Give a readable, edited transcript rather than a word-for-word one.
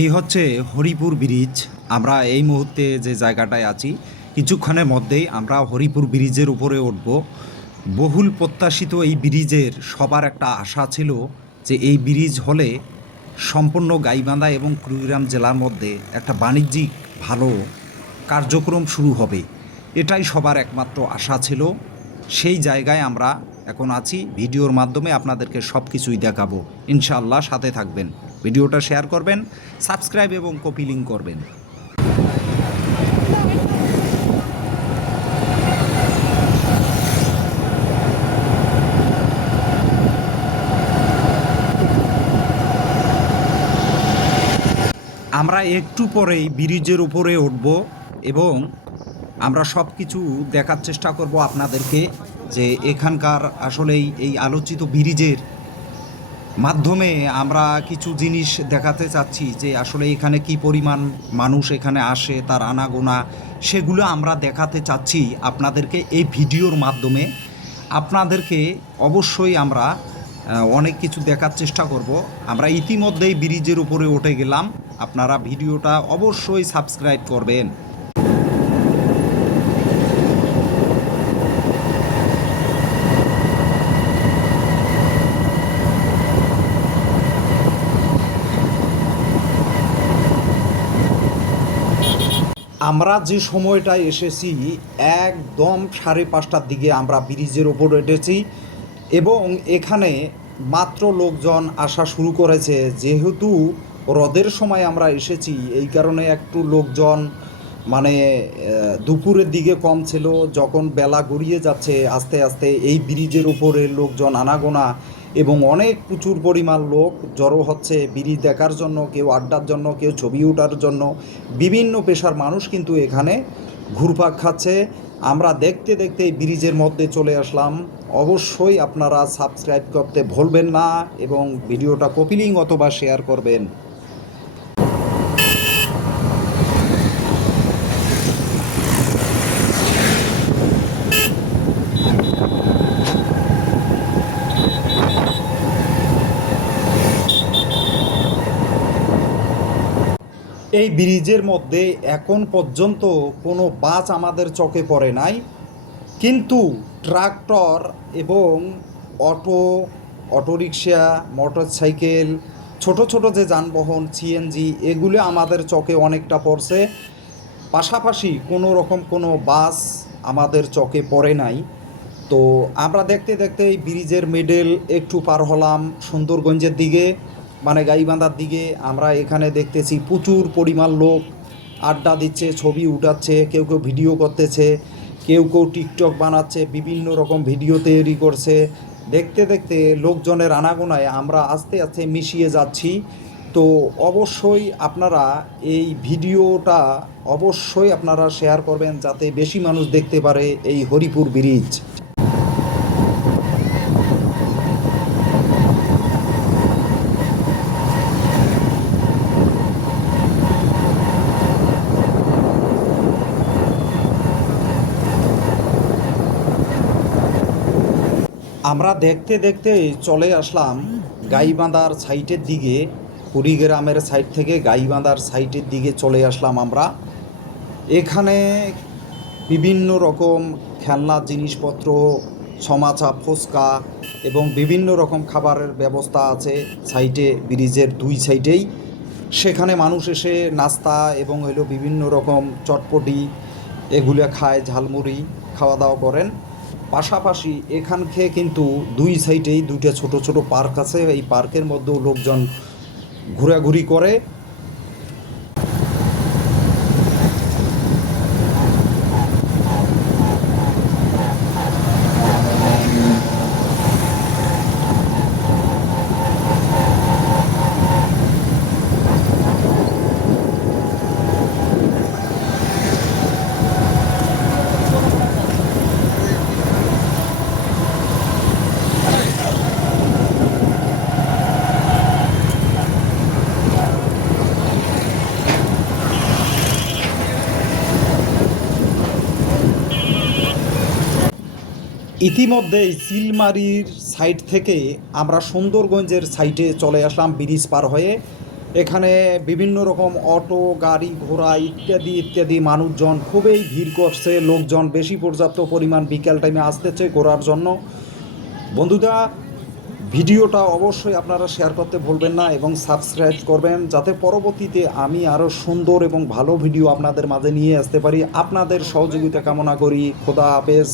এই হচ্ছে হরিপুর ব্রিজ। আমরা এই মুহূর্তে যে জায়গাটায় আছি, কিছুক্ষণের মধ্যেই আমরা হরিপুর ব্রিজের উপরে উঠব। বহুল প্রত্যাশিত এই ব্রিজের সবার একটা আশা ছিল যে এই ব্রিজ হলে সম্পূর্ণ গাইবান্ধা এবং কুড়িগ্রাম জেলার মধ্যে একটা বাণিজ্যিক ভালো কার্যক্রম শুরু হবে। এটাই সবার একমাত্র আশা ছিল। সেই জায়গায় আমরা এখন আছি। ভিডিওর মাধ্যমে আপনাদেরকে সব কিছুই দেখাবো। ইনশাআল্লাহ সাথে থাকবেন, ভিডিওটা শেয়ার করবেন, সাবস্ক্রাইব এবং কপি লিঙ্ক করবেন। আমরা একটু পরেই ব্রিজের উপরে উঠব এবং আমরা সব কিছু দেখার চেষ্টা করব আপনাদেরকে, যে এখানকার আসলেই এই আলোচিত ব্রিজের মাধ্যমে আমরা কিছু জিনিস দেখাতে চাচ্ছি, যে আসলে এখানে কি পরিমাণ মানুষ এখানে আসে, তার আনাগোনা, সেগুলো আমরা দেখাতে চাচ্ছি আপনাদেরকে এই ভিডিওর মাধ্যমে। আপনাদেরকে অবশ্যই আমরা অনেক কিছু দেখার চেষ্টা করব। আমরা ইতিমধ্যেই ব্রিজের উপরে উঠে গেলাম। আপনারা ভিডিওটা অবশ্যই সাবস্ক্রাইব করবেন। আমরা যে সময়টায় এসেছি, একদম 5:30টার দিকে আমরা ব্রিজের ওপর উঠেছি এবং এখানে মাত্র লোকজন আসা শুরু করেছে। যেহেতু রোদের সময় আমরা এসেছি, এই কারণে একটু লোকজন মানে দুপুরের দিকে কম ছিল। যখন বেলা গড়িয়ে যাচ্ছে আস্তে আস্তে, এই ব্রিজের উপরে লোকজন আনাগোনা এবং অনেক প্রচুর পরিমাণ লোক জড়ো হচ্ছে ব্রিজ দেখার জন্য, কেউ আড্ডার জন্য, কেউ ছবি ওঠার জন্য। বিভিন্ন পেশার মানুষ কিন্তু এখানে ঘুরপাক খাচ্ছে। আমরা দেখতে দেখতে এই ব্রিজের মধ্যে চলে আসলাম। অবশ্যই আপনারা সাবস্ক্রাইব করতে ভুলবেন না এবং ভিডিওটা কপি লিঙ্ক অথবা শেয়ার করবেন। এই ব্রিজের মধ্যে এখন পর্যন্ত কোনো বাস আমাদের চোখে পড়ে নাই, কিন্তু ট্রাক্টর এবং অটো, অটোরিকশা, মোটরসাইকেল, ছোট ছোট যে যানবাহন সিএনজি, এগুলো আমাদের চোখে অনেকটা পড়ছে। পাশাপাশি কোনো রকম কোনো বাস আমাদের চোখে পড়ে নাই। তো আমরা দেখতে দেখতে এই ব্রিজের মিডল একটু পার হলাম সুন্দরগঞ্জের দিকে, মানে গাইবান্ধার দিকে। আমরা এখানে দেখতেছি প্রচুর পরিমাণ লোক আড্ডা দিচ্ছে, ছবি উঠাচ্ছে, কেউ কেউ ভিডিও করতেছে, কেউ কেউ টিকটক বানাচ্ছে, বিভিন্ন রকম ভিডিও তৈরি করছে। দেখতে দেখতে লোকজনের আনাগোনায় আমরা আস্তে আস্তে মিশিয়ে যাচ্ছি। তো অবশ্যই আপনারা এই ভিডিওটা অবশ্যই আপনারা শেয়ার করবেন, যাতে বেশি মানুষ দেখতে পারে এই হরিপুর ব্রিজ। আমরা দেখতে দেখতে চলে আসলাম গাইবান্ধার সাইটের দিকে। কুড়িগ্রামের সাইড থেকে গাইবান্ধার সাইটের দিকে চলে আসলাম আমরা। এখানে বিভিন্ন রকম খেলনা জিনিসপত্র, সমাচা, ফুচকা এবং বিভিন্ন রকম খাবারের ব্যবস্থা আছে সাইটে, ব্রিজের দুই সাইডেই। সেখানে মানুষ এসে নাস্তা এবং হলো বিভিন্ন রকম চটপটি এগুলো খায়, ঝালমুড়ি খাওয়া দাওয়া করেন। পাশাপাশি এখানকে কিন্তু দুই সাইডেই দুইটা ছোট ছোট পার্ক আছে। এই পার্কের মধ্যেও লোকজন ঘোরাঘুরি করে। ইতিমধ্যেই চিলমারির সাইড থেকে আমরা সুন্দরগঞ্জের সাইডে চলে আসলাম ব্রিজ পার হয়ে। এখানে বিভিন্ন রকম অটো, গাড়ি ঘোড়া ইত্যাদি ইত্যাদি মানুষজন খুবই ভিড় করছে, লোকজন বেশি পর্যাপ্ত পরিমাণ বিকেল টাইমে আসতেছে ঘোরার জন্য। বন্ধুরা, ভিডিওটা অবশ্যই আপনারা শেয়ার করতে ভুলবেন না এবং সাবস্ক্রাইব করবেন, যাতে পরবর্তীতে আমি আরও সুন্দর এবং ভালো ভিডিও আপনাদের মাঝে নিয়ে আসতে পারি। আপনাদের সহযোগিতা কামনা করি। খোদা হাফেজ।